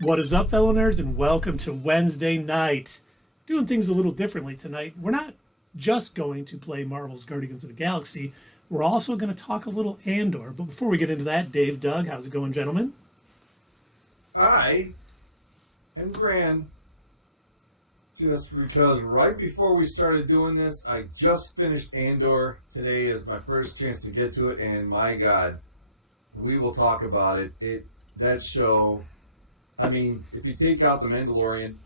What is up, fellow nerds, and welcome to Wednesday night. Doing things a little differently tonight. We're not just going to play Marvel's Guardians of the Galaxy. We're also going to talk a little Andor. But before we get into that, Dave, Doug, how's it going, gentlemen? I am grand. Just because right before we started doing this, I just finished Andor. Today is my first chance to get to it, and my God, we will talk about it. That show, I mean, if you take out The Mandalorian,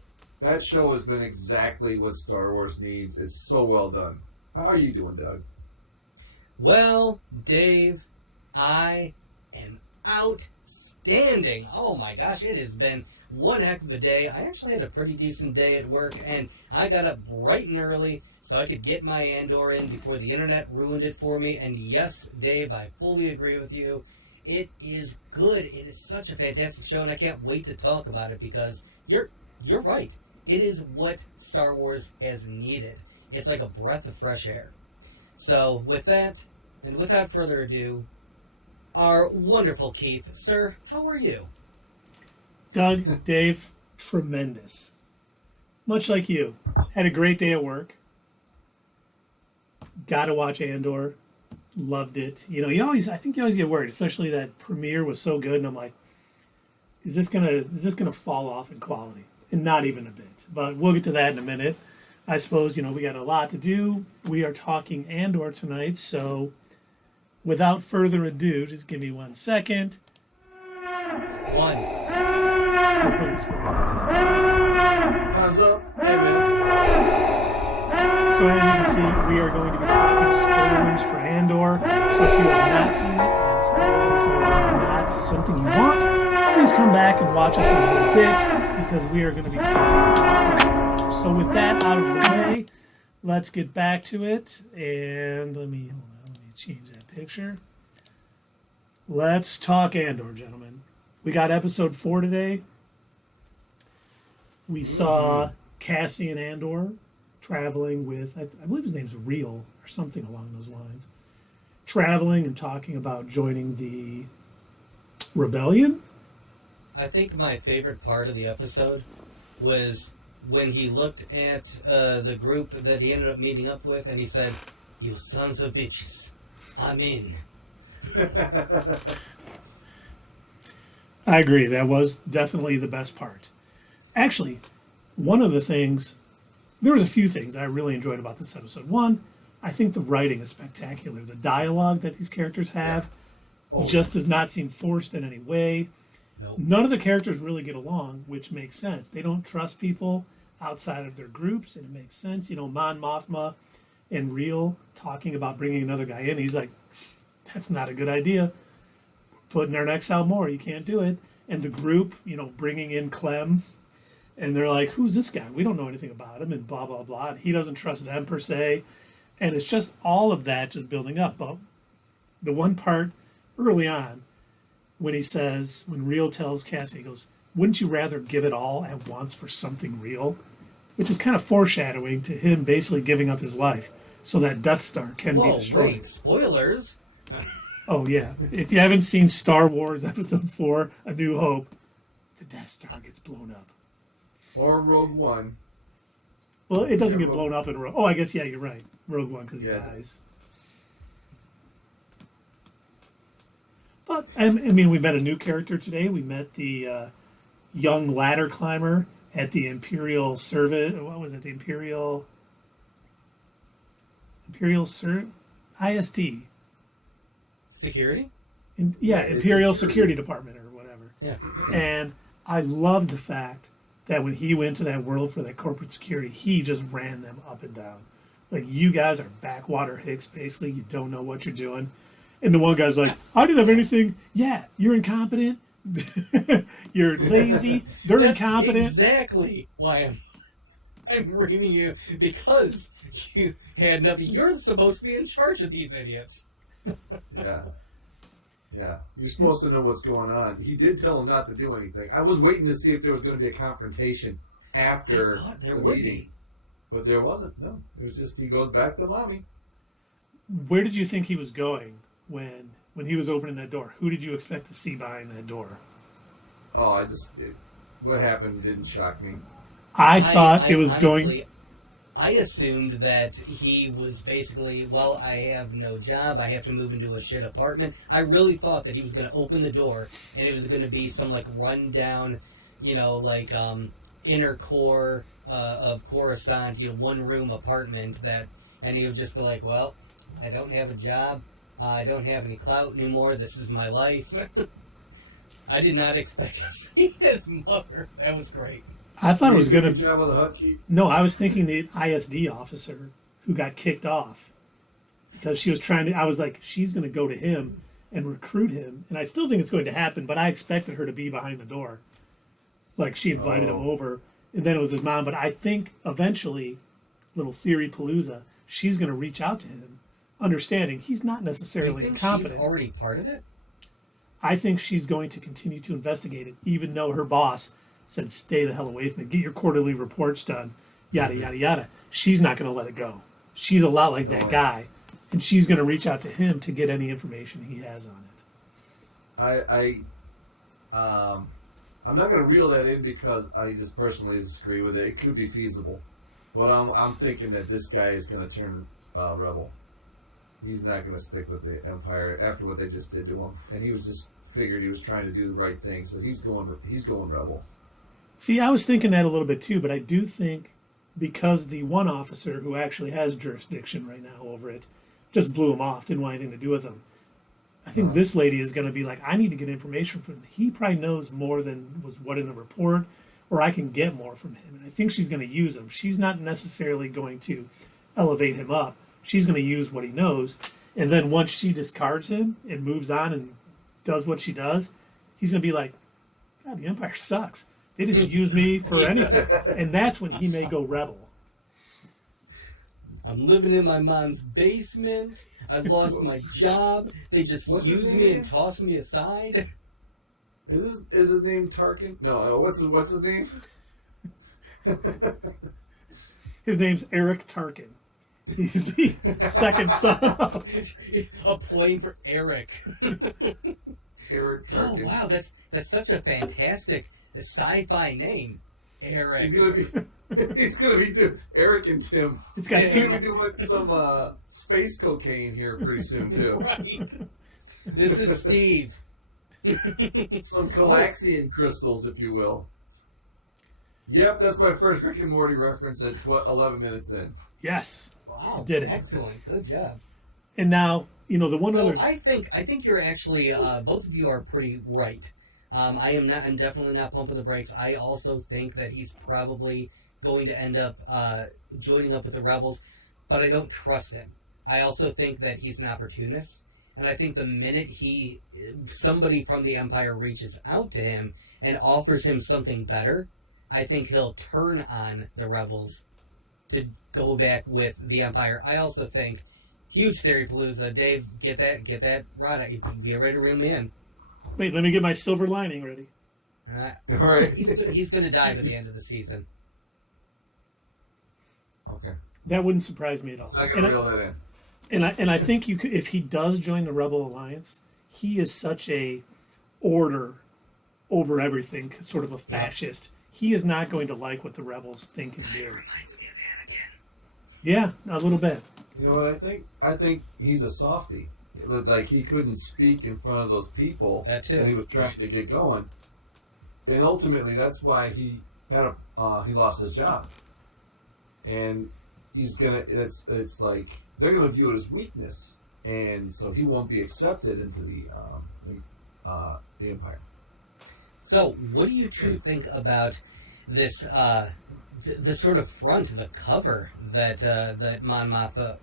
that show has been exactly what Star Wars needs. It's so well done. How are you doing, Doug? Well, Dave, I am outstanding. Oh my gosh, it has been one heck of a day. I actually had a pretty decent day at work, and I got up bright and early so I could get my Andor in before the internet ruined it for me. And yes, Dave, I fully agree with you. It is good. It is such a fantastic show, and I can't wait to talk about it because you're right. It is what Star Wars has needed. It's like a breath of fresh air. So, with that, and without further ado, our wonderful Keith. Sir, how are you? Doug, Dave, tremendous. Much like you. Had a great day at work. Got to watch Andor. Loved it. You know, I think you always get worried, especially that premiere was so good, and I'm like, is this gonna fall off in quality? And not even a bit. But we'll get to that in a minute. I suppose, we got a lot to do. We are talking Andor tonight, so without further ado, just give me 1 second. One. Time's up. Hey, man. So as you can see, we are going to be talking spoilers for Andor. So if you have not seen it, and spoilers are not something you want, please come back and watch us in a little bit, because we are going to be talking about it. So with that out of the way, let's get back to it. And let me change that picture. Let's talk Andor, gentlemen. We got episode 4 today. We saw Cassian Andor traveling with, I believe his name's Real, or something along those lines. Traveling and talking about joining the rebellion. I think my favorite part of the episode was when he looked at the group that he ended up meeting up with, and he said, "You sons of bitches, I'm in." I agree. That was definitely the best part. Actually, one of the things, there was a few things I really enjoyed about this episode. One, I think the writing is spectacular. The dialogue that these characters have just does not seem forced in any way. Nope. None of the characters really get along, which makes sense. They don't trust people outside of their groups, and it makes sense. Mon Mothma and Real talking about bringing another guy in. He's like, that's not a good idea. Putting our necks out more. You can't do it. And the group, bringing in Clem, and they're like, who's this guy? We don't know anything about him, and blah, blah, blah. And he doesn't trust them, per se. And it's just all of that just building up. But the one part early on, when Real tells Cassie, he goes, wouldn't you rather give it all at once for something real? Which is kind of foreshadowing to him basically giving up his life so that Death Star can be destroyed. Wait, spoilers? Oh, yeah. If you haven't seen Star Wars Episode 4, A New Hope, the Death Star gets blown up. Or Rogue One. Well, it doesn't get blown up in Rogue. Oh, I guess, yeah, you're right. Rogue One, because he dies. But, I mean, we met a new character today. We met the young ladder climber at the Imperial Service. What was it? The Imperial ISD. Security? Imperial Security Department or whatever. Yeah. And I love the fact that when he went to that world for that corporate security, he just ran them up and down. Like, you guys are backwater hicks, basically. You don't know what you're doing. And the one guy's like, I didn't have anything. Yeah, you're incompetent. You're lazy. They're That's incompetent. Exactly why I'm reaming you, because you had nothing. You're supposed to be in charge of these idiots. Yeah. Yeah. You're supposed to know what's going on. He did tell him not to do anything. I was waiting to see if there was going to be a confrontation after there the would meeting. be. But there wasn't. No. It was just he goes back to mommy. Where did you think he was going when he was opening that door? Who did you expect to see behind that door? Oh, what happened didn't shock me. I thought it was honestly, going. I assumed that he was basically, well, I have no job. I have to move into a shit apartment. I really thought that he was going to open the door and it was going to be some like rundown, like inner core of Coruscant, one room apartment and he would just be like, well, I don't have a job. I don't have any clout anymore. This is my life. I did not expect to see his mother. That was great. I thought it was going Good to. job on the hut, Keith. No, I was thinking the ISD officer who got kicked off because she was trying to. I was like, she's going to go to him and recruit him, and I still think it's going to happen. But I expected her to be behind the door, like she invited him over, and then it was his mom. But I think eventually, little theory palooza, she's going to reach out to him, understanding he's not You necessarily think incompetent. she's already part of it? I think she's going to continue to investigate it, even though her boss said, stay the hell away from it. Get your quarterly reports done, yada, yada, yada. She's not going to let it go. She's a lot like that guy, and she's going to reach out to him to get any information he has on it. I'm not going to reel that in because I just personally disagree with it. It could be feasible, but I'm thinking that this guy is going to turn rebel. He's not going to stick with the Empire after what they just did to him, and he was just figured he was trying to do the right thing, so he's going rebel. See, I was thinking that a little bit too, but I do think because the one officer who actually has jurisdiction right now over it just blew him off, didn't want anything to do with him. I think this lady is going to be like, I need to get information from him. He probably knows more than was what in the report, or I can get more from him. And I think she's going to use him. She's not necessarily going to elevate him up. She's going to use what he knows. And then once she discards him and moves on and does what she does, he's going to be like, God, the Empire sucks. They just use me for anything. And that's when he may go rebel. I'm living in my mom's basement. I lost my job. They just use me and toss me aside. Is his name Tarkin? No, what's his name? His name's Eric Tarkin. He's the second son of... A plane for Eric. Eric Oh Tarkin. wow, that's such a fantastic sci-fi name, Eric. He's gonna be doing Eric and Tim. It's got He's two... gonna be doing some space cocaine here pretty soon too. Right. This is Steve. Some Calaxian crystals, if you will. Yep, that's my first Rick and Morty reference at 11 minutes in. Yes. Wow, Did it. excellent, good job. And now, the one So other... I think you're actually both of you are pretty right. I'm definitely not pumping the brakes. I also think that he's probably going to end up joining up with the rebels, but I don't trust him. I also think that he's an opportunist, and I think the minute somebody from the Empire reaches out to him and offers him something better, I think he'll turn on the rebels to go back with the Empire. I also think, huge theory palooza, Dave, get that rod out. Get ready to reel me in. Wait, let me get my silver lining ready. All right. He's going to die by the end of the season. Okay. That wouldn't surprise me at all. I'm not gonna reel that in. And I think you could, if he does join the Rebel Alliance, he is such a order over everything, sort of a fascist. He is not going to like what the rebels think and do. Reminds me of Anakin. Yeah, a little bit. You know what I think? I think he's a softie. Like he couldn't speak in front of those people That too. that he was trying to get going, and ultimately that's why he had he lost his job. And he's gonna. It's like they're gonna view it as weakness, and so he won't be accepted into the Empire. So, what do you two think about this the sort of front, the cover that Mon Mothma.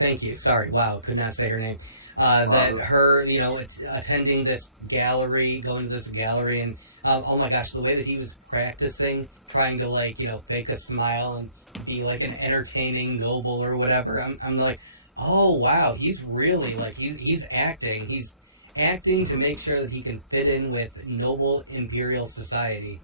Thank you. Sorry. Wow. Could not say her name. That her, it's attending this gallery, going to this gallery, and oh my gosh, the way that he was practicing, trying to fake a smile and be like an entertaining noble or whatever. I'm like, oh wow, he's really he's acting. He's acting to make sure that he can fit in with noble imperial society.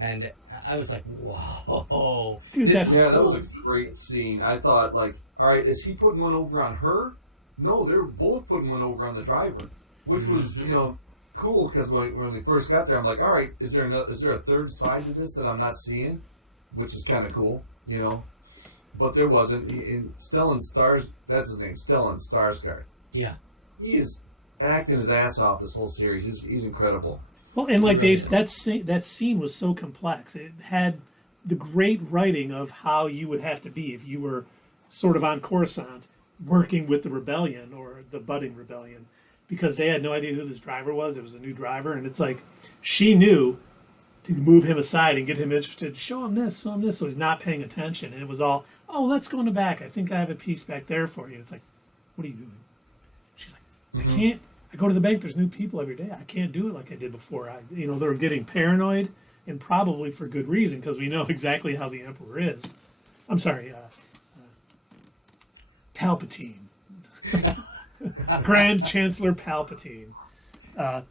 And I was like, whoa. Dude, that was a great scene. I thought, all right, is he putting one over on her? No, they're both putting one over on the driver, which was, cool because when we first got there, I'm like, all right, is there a third side to this that I'm not seeing, which is kind of cool, you know? But there wasn't. Stellan Stars, that's his name, Stellan Skarsgård. Yeah. He is acting his ass off this whole series. He's incredible. Well, and like Really Dave, that scene was so complex. It had the great writing of how you would have to be if you were sort of on Coruscant working with the rebellion or the budding rebellion, because they had no idea who this driver was. It was a new driver, and it's like she knew to move him aside and get him interested. Show him this, so he's not paying attention. And it was all, oh, let's go in the back. I think I have a piece back there for you. It's like, what are you doing? She's like, I can't. I go to the bank. There's new people every day. I can't do it like I did before. They're getting paranoid, and probably for good reason, because we know exactly how the Emperor is. I'm sorry, Palpatine, Grand Chancellor Palpatine. And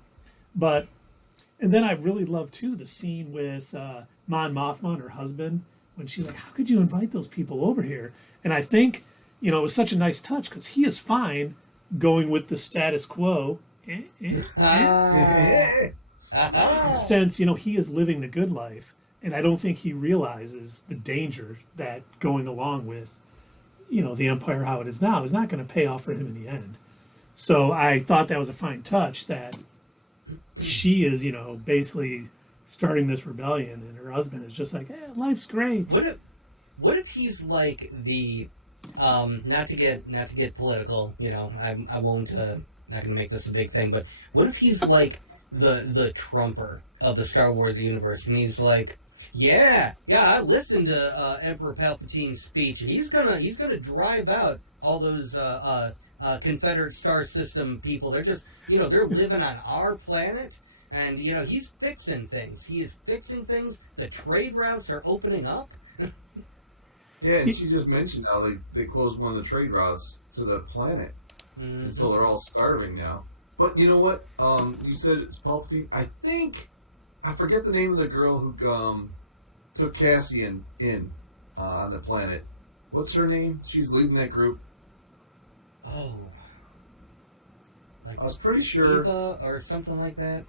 then I really love too the scene with Mon Mothma and her husband when she's like, "How could you invite those people over here?" And I think it was such a nice touch because he is fine going with the status quo, since he is living the good life, and I don't think he realizes the danger that going along with the Empire how it is now is not going to pay off for him in the end. So I thought that was a fine touch that she is basically starting this rebellion, and her husband is just like, life's great. What if he's like the not to get political, I won't not going to make this a big thing, but what if he's like the Trumper of the Star Wars universe, and he's like, yeah, I listened to Emperor Palpatine's speech, and he's gonna drive out all those Confederate Star System people. They're just they're living on our planet, and he's fixing things. He is fixing things. The trade routes are opening up. Yeah, and she just mentioned how they closed one of the trade routes to the planet. And so they're all starving now. But you know what? You said it's Palpatine. I forget the name of the girl who took Cassian in on the planet. What's her name? She's leading that group. Oh. Like I was pretty sure. Eva or something like that.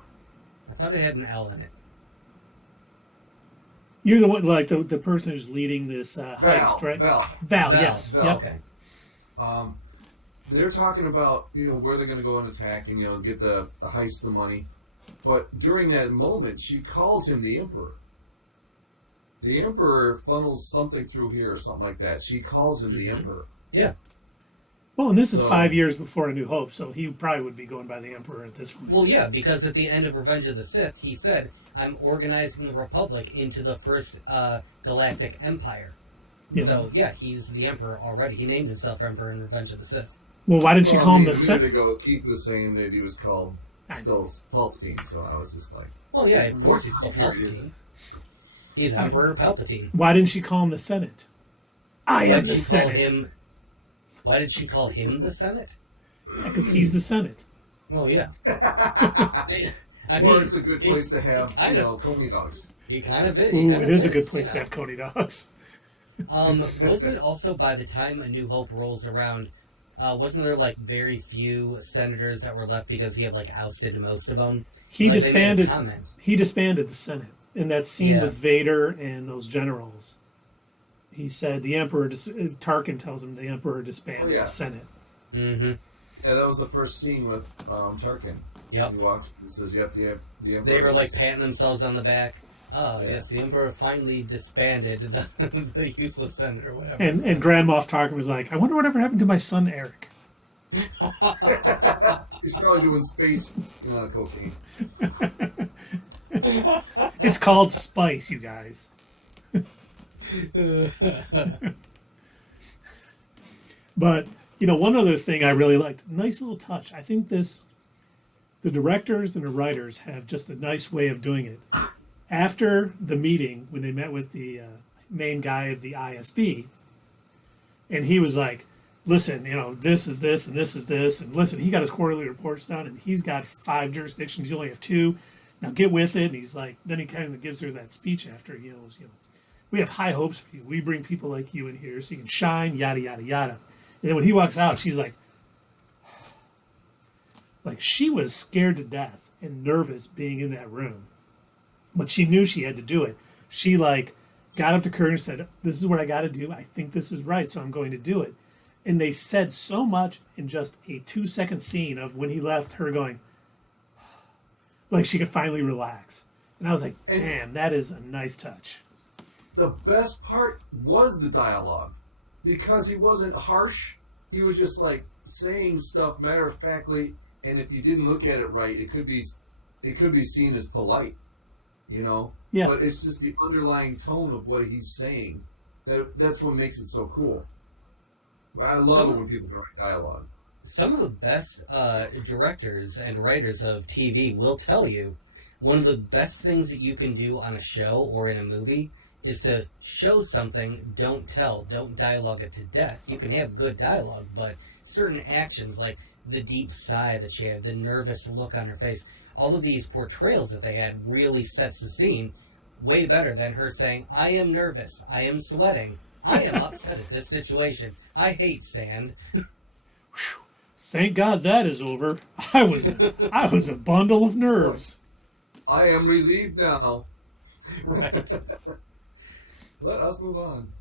I thought it had an L in it. You're the one, like the person who's leading this heist, right? Val, yes. Val. Yep. Okay. They're talking about where they're going to go and attack and get the heist, the money. But during that moment, she calls him the Emperor. The Emperor funnels something through here or something like that. She calls him the Emperor. Yeah. Well, and this is 5 years before A New Hope, so he probably would be going by the Emperor at this point. Well, yeah, because at the end of Revenge of the Sith, he said, I'm organizing the Republic into the first galactic empire. Yeah. So, yeah, he's the Emperor already. He named himself Emperor in Revenge of the Sith. Well, why didn't she call him the Sith? A minute ago, Keith was saying that he was called still Palpatine, so I was just like... Well, yeah, of course he's called Palpatine. He's Emperor Palpatine. Why didn't she call him the Senate? I am the Senate. Why did she call him the Senate? Because he's the Senate. Well, yeah. Or it's a good place to have, coney dogs. He kind of is. Ooh, it is a good place to have coney dogs. Wasn't it also by the time A New Hope rolls around, wasn't there like very few senators that were left because he had like ousted most of them? He disbanded. He disbanded the Senate in that scene with Vader and those generals. He said the Emperor. Tarkin tells him the Emperor disbanded the Senate. Mm-hmm. Yeah, that was the first scene with Tarkin. Yep. He walks and says, "Yep, the Emperor." They were like patting themselves on the back. Oh, yes, the Emperor finally disbanded the useless Senate or whatever. And Grand Moff Tarkin was like, I wonder whatever happened to my son Eric. He's probably doing space cocaine. It's called spice, you guys. But, one other thing I really liked, nice little touch. I think the directors and the writers have just a nice way of doing it. After the meeting, when they met with the main guy of the ISB, and he was like, listen, this is this and this is this, and listen, he got his quarterly reports done, and he's got 5 jurisdictions, you only have 2. Now get with it. And he's like, then he kind of gives her that speech after, we have high hopes for you. We bring people like you in here so you can shine, yada, yada, yada. And then when he walks out, she's like she was scared to death and nervous being in that room. But she knew she had to do it. She like got up to Kurt and said, "This is what I got to do. I think this is right, so I'm going to do it." And they said so much in just a 2-second scene of when he left, her going, like she could finally relax. And I was like, damn, that is a nice touch. The best part was the dialogue, because he wasn't harsh. He was just like saying stuff matter of factly, and if you didn't look at it right, it could be seen as polite, you know. Yeah. But it's just the underlying tone of what he's saying that's what makes it so cool. I love it when people can write dialogue. Some of the best directors and writers of TV will tell you one of the best things that you can do on a show or in a movie is to show something, don't tell, don't dialogue it to death. You can have good dialogue, but certain actions like the deep sigh that she had, the nervous look on her face, all of these portrayals that they had really sets the scene way better than her saying, I am nervous, I am sweating, I am upset at this situation, I hate sand. Thank God that is over. I was a bundle of nerves. I am relieved now. Right. Let us move on.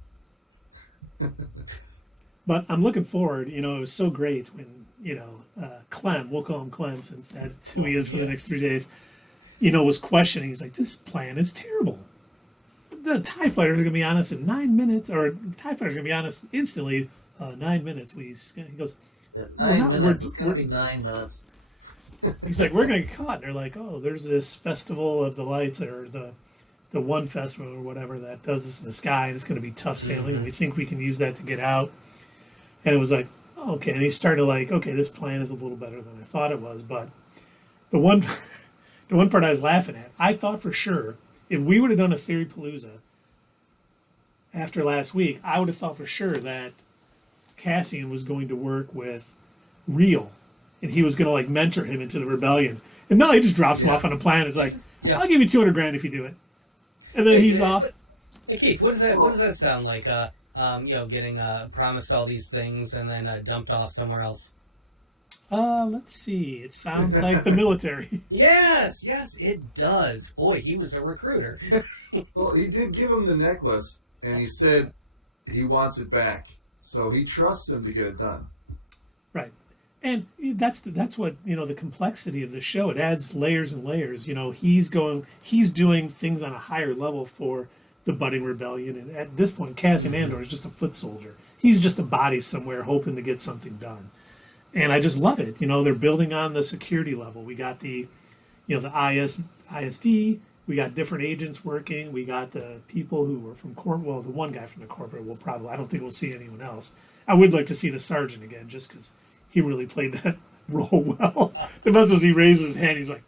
But I'm looking forward. You know, it was so great when, Clem, we'll call him Clem since that's who he is for the next 3 days, was questioning. He's like, this plan is terrible. The TIE fighters are going to be on us in 9 minutes, or the TIE fighters are going to be on us instantly. 9 minutes. He goes, 9 minutes. It's going to be 9 minutes. He's like, we're going to get caught. And they're like, oh, there's this festival of the lights, or the one festival or whatever that does this in the sky, and it's going to be tough sailing, and we think we can use that to get out. And it was like, oh, okay. And he started like, okay, this plan is a little better than I thought it was. But the one part I was laughing at, I thought for sure if we would have done a Theory Palooza after last week, I would have thought for sure that Cassian was going to work with Real, and he was going to like mentor him into the rebellion. And no, he just drops him off on a planet. It's like, I'll give you $200,000 if you do it. And then he's off. Hey Keith, what does that sound like? Getting promised all these things and then dumped off somewhere else. Let's see. It sounds like the military. Yes, it does. Boy, he was a recruiter. Well, he did give him the necklace, and he said he wants it back. So he trusts him to get it done. Right. And that's what, the complexity of the show. It adds layers and layers. He's doing things on a higher level for the budding rebellion. And at this point, Cassian Andor is just a foot soldier. He's just a body somewhere hoping to get something done. And I just love it. They're building on the security level. We got the ISD. We got different agents working. We got the people who were from the one guy from the corporate I don't think we'll see anyone else. I would like to see the sergeant again, just because he really played that role well. The best was he raised his hand. He's like,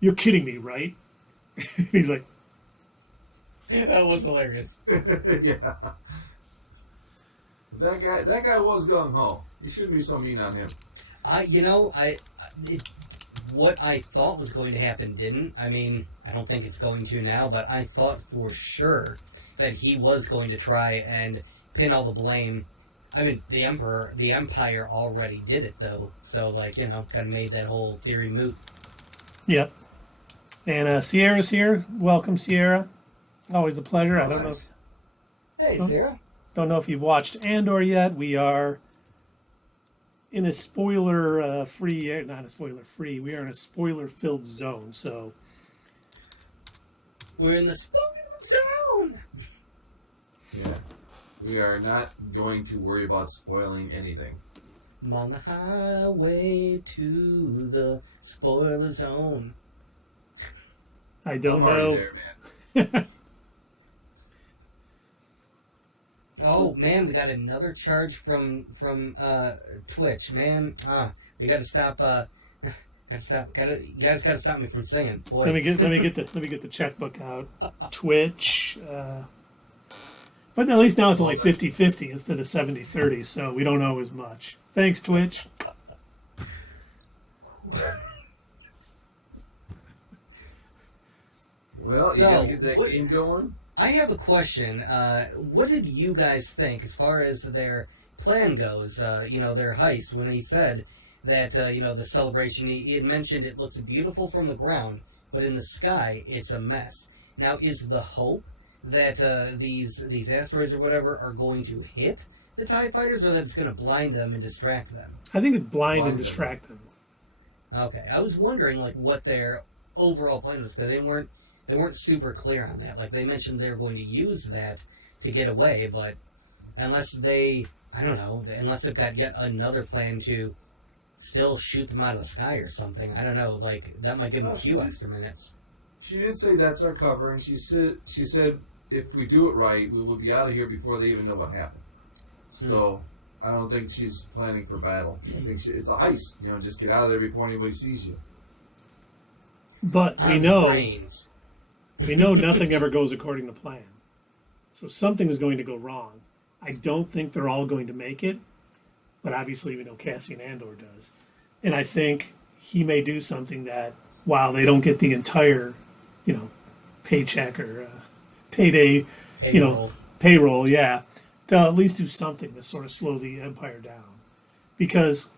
"You're kidding me, right?" He's like, That was hilarious. Yeah. That guy was gung ho. You shouldn't be so mean on him. What I thought was going to happen didn't. I mean, I don't think it's going to now, but I thought for sure that he was going to try and pin all the blame. I mean, the Empire already did it, though. So, kind of made that whole theory moot. Yep. And Sierra's here. Welcome, Sierra. Always a pleasure. I don't know. Hey, Sierra. Don't know if you've watched Andor yet. We are in a spoiler-free, not a spoiler-free. We are in a spoiler-filled zone. So we're in the spoiler zone. Yeah. We are not going to worry about spoiling anything. I'm on the highway to the spoiler zone. I don't I'm already know. there, man. Oh man, we got another charge from Twitch, man. We got to stop. You guys got to stop me from singing. Boy. Let me get the checkbook out. Twitch. But at least now it's only 50-50 instead of 70-30, so we don't owe as much. Thanks, Twitch. Well, you gotta get that game going. I have a question. What did you guys think as far as their plan goes? Their heist, when they said that the celebration. He had mentioned it looks beautiful from the ground, but in the sky it's a mess. Now, is the hope that these asteroids or whatever are going to hit the TIE fighters, or that it's going to blind them and distract them? I think it's blind and distract them. Okay, I was wondering like what their overall plan was, because they weren't super clear on that. Like they mentioned they were going to use that to get away, but unless they, I don't know, unless they've got yet another plan to still shoot them out of the sky or something, I don't know. Like that might give them a few extra minutes. She did say that's our cover, and she said if we do it right, we will be out of here before they even know what happened. So I don't think she's planning for battle. I think it's a heist. Just get out of there before anybody sees you. But we know nothing ever goes according to plan. So something is going to go wrong. I don't think they're all going to make it, but obviously we know Cassian Andor does. And I think he may do something that, while they don't get the entire, paycheck or payday, payroll, yeah, they'll at least do something to sort of slow the Empire down. Because,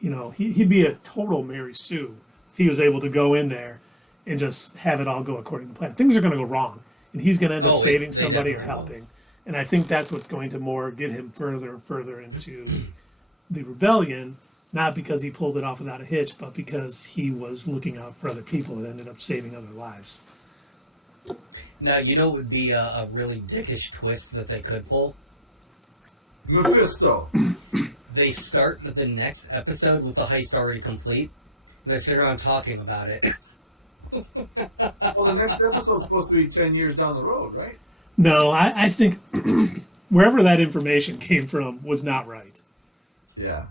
he'd be a total Mary Sue if he was able to go in there and just have it all go according to plan. Things are going to go wrong, and he's going to end up saving somebody or helping. And I think that's what's going to more get him further and further into the rebellion, not because he pulled it off without a hitch, but because he was looking out for other people and ended up saving other lives. Now, it would be a really dickish twist that they could pull? Mephisto. They start the next episode with the heist already complete, and they sit around talking about it. Well, the next episode's supposed to be 10 years down the road, right? No, I think wherever that information came from was not right. Yeah.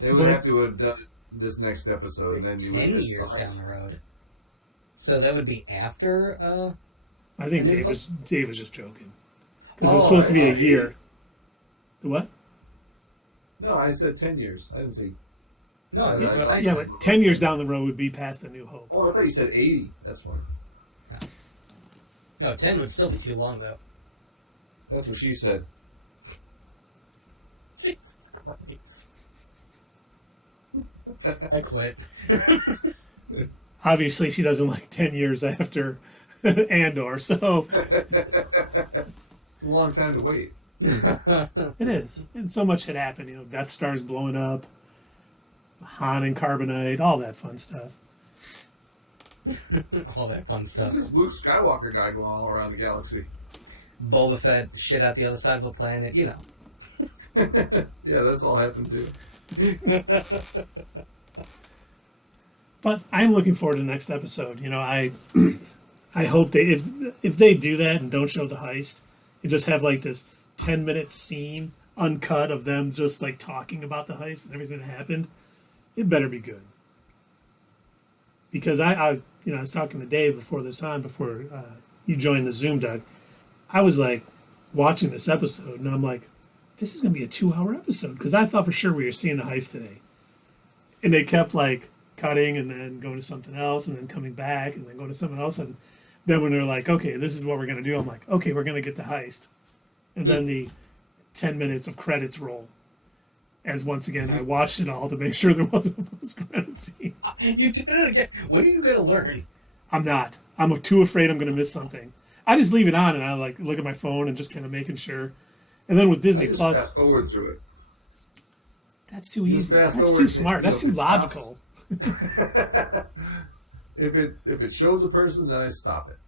They would have to have done this next episode, and then you would 10 years down the road. So that would be after. I think Dave was just joking, because it was supposed to be a year. The what? No, I said 10 years. I didn't say. No, but 10 years down the road would be past A New Hope. Oh, I thought you said 80. That's funny. No, 10 would still be too long, though. That's what she said. Jesus Christ. I quit. Obviously, she doesn't like 10 years after Andor, so... It's a long time to wait. It is. And so much had happened. Death Star's blowing up, Han and Carbonite, all that fun stuff. All that fun stuff. This is Luke Skywalker guy going all around the galaxy. Boba Fett shit out the other side of the planet, Yeah, that's all happened too. But I'm looking forward to the next episode. I hope they, if they do that and don't show the heist, and just have like this 10-minute scene uncut of them just like talking about the heist and everything that happened, it better be good. Because I was talking to Dave before you joined the Zoom, Doug. I was like watching this episode, and I'm like, this is going to be a 2-hour episode, because I thought for sure we were seeing the heist today. And they kept like cutting and then going to something else and then coming back and then going to something else. And then when they're like, okay, this is what we're going to do, I'm like, okay, we're going to get the heist. And then the 10 minutes of credits roll. As once again, I watched it all to make sure there wasn't a post-credit scene. You did it again. When are you going to learn? I'm not. I'm too afraid I'm going to miss something. I just leave it on and I like look at my phone and just kind of making sure. And then with Disney Plus, fast forward through it. That's too easy. That's too smart. That's too logical. If it shows a person, then I stop it.